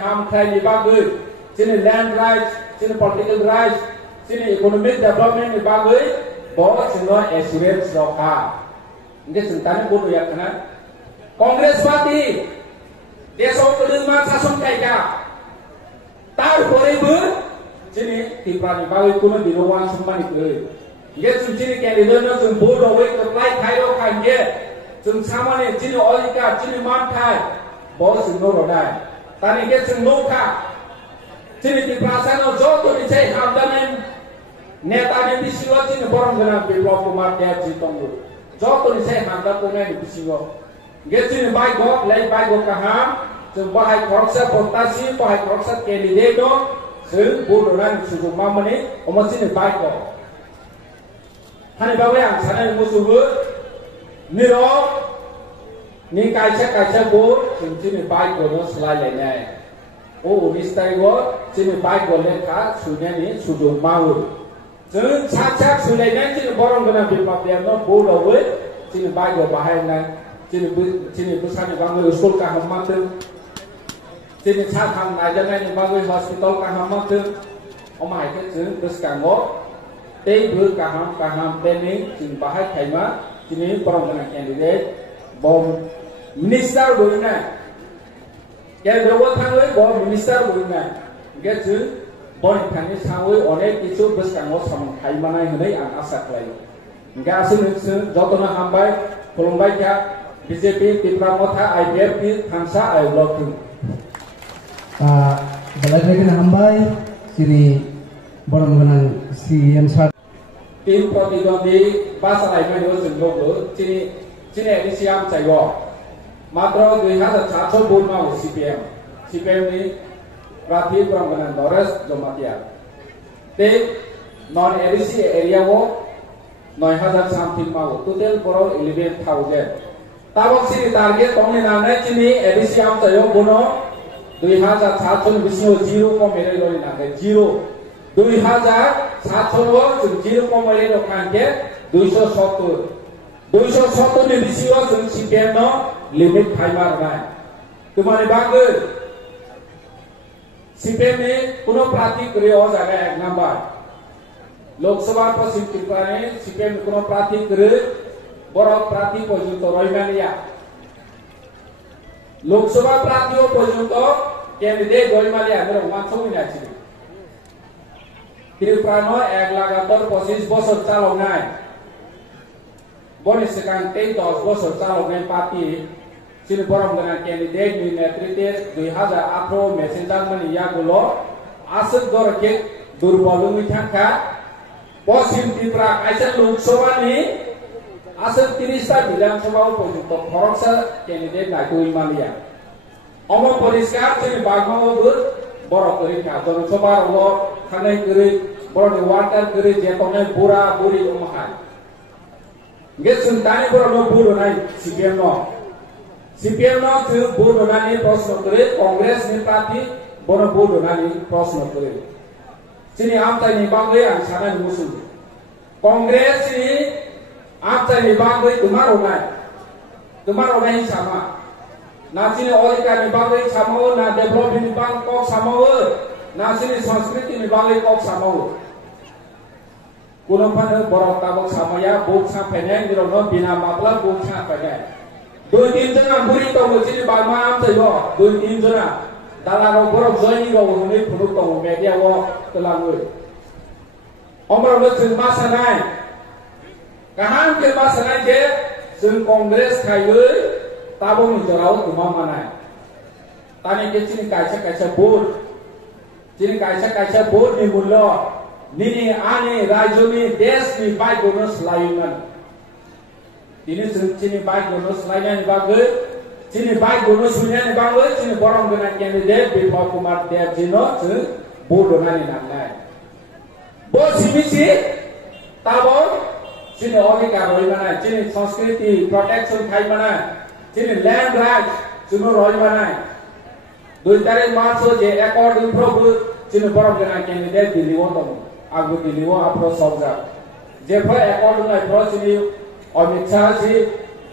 ham khai ni bagai sini land rights sini political rights sini economic development ni bagai bawa sini assurance roka ini sentani bodoh ya kena Kongres Parti desa kelima sasung kaika tahu boleh ber sini tiprani bagai kuno di ruang sembani ke ini sini kandidatnya sini bodoh wek terlai kairo kanje sini sama ni sini olika sini mantai bawa sini rodai tani ke sini loka sini di perasaan jodoh di cai hamdamen neta di bisiwa sini borong dengan Biplop Kumar dia jitonggu jodoh di cai hamdam punya di bisiwa get sini baik gok lay baik gok kaham sini bahai korupsi potasi bahai korupsi candidate sini bodohan susu mama ni omat sini baik gok hani bawa yang sana musuh niro ni kaisa bor sini baik gok selai lainnya oh mistai gok sini baik gok lekha sunya ni susu mau sini cak sulainya sini borong dengan Biplop dia no bodoh sini baik gok bahai nang sini besar ni bangun sekolah kaham tu, sini cakap aja ni bangun hospital kaham tu, omai ke sini besar ngok, teh kaham pening sini bahai kaima sini perempuan candidate bom minister bolehna, kalau dua tahun bom minister bolehna, gitu bom kami tahun onek itu besar ngok sama kaima naik ni an asak lagi, enggak asal jatuhnya hambai pelumbai ya. BJP Tipramotha IPFP Thamsa I block tu. Balai hambai sini borong menang CM Sat. Tim प्रतिद्वंदी pasal lain itu sendiri sini edisi am caigo. Matro 2004 bulan mau CPM ni Rafi borong menang Dores Jomatia. Te non edisi area wo 9,000 something mau total borong 11,000. Tabok sini target tongni nane sini edisi am tayo bono 2007 bisio 0 ko mere lori nane 0 2007 wo 0 ko mere lo kanke 270 ni bisio sun CPM no limit khai-mar nai tumhare bagu CPM ne kuno prati kare ho jaga 1 number Lok Sabha Paschim Tripura ne CPM kuno prati kare borok prati পর্যন্ত রইমানিয়া লোকসভা প্রার্থীও পর্যন্ত ক্যান্ডিডেট রইমানিয়া এর মানসুমি আছে ত্রিপুরা 1,25,000 বছর চালানায় বনে সেখানে 10 বছর চালানায় পার্টি সিনি বরম গনা ক্যান্ডিডেট নি নেতৃত্বে 2018 মেসেঞ্জার মানিয়া গুলো আসল গরকে দুর্বলমি থাকা পশ্চিম ত্রিপুরা আইসা লোকসভা নি asal 30 বিধানসভা পর্যন্ত খরচা ক্যান্ডিডেট নাইকুই মালিয়া অমর পরিষ্কার sini bagmawo বড় করে জনসভা হলো খানাই করে বড় ওয়াটার করে যে কোনে বুড়া বুড়ি ওমাহাই গেছুন তানি বড় বুড়ো নাই সিপিএম নো যে বুড়ো নানি প্রশ্ন করে কংগ্রেস নি প্রার্থী বড় বুড়ো নানি প্রশ্ন করে sini আমতাই নি বাংলায় আন সানাই মুসুল কংগ্রেস নি Apa ni bangui tumar orang sama. Nasi ni olika ni bangui sama, na development ni bang kok sama, nasi ni sanskriti ni bangui kok sama. Kuno pada borok tabok sama ya, buk sampai ni dirono bina mapla buk sampai ni. 2-3 jana buri tahu sini balma am sayo, 2-3 jana. Dalam borok join ni kau ni punuk tahu media wo telangui. Omar betul masa naik. Kaham ke pasal je sun kongres khayu tabong jorau tuma manai tani ke sini kaisa board sini kaisa board ni mullo nini ani rajyo ni desh ni bai bonus layunan ini sini bai bonus layunan bagai sini bai bonus punya ni bagai sini borong dengan candidate Biplop Kumar dia jino sini board nani nangai board sini tabong sini olika roi mana sini sanskriti protection khai mana sini land rights sini roi mana 2 tarik Maret je accord improve sini borong dengan candidate diliwo tong agu diliwo apro sobja je pha accord ngai pro sini Amit Shah si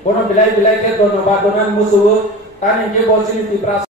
bono bilai ke dono ba donan musuh tani ke bo sini tipra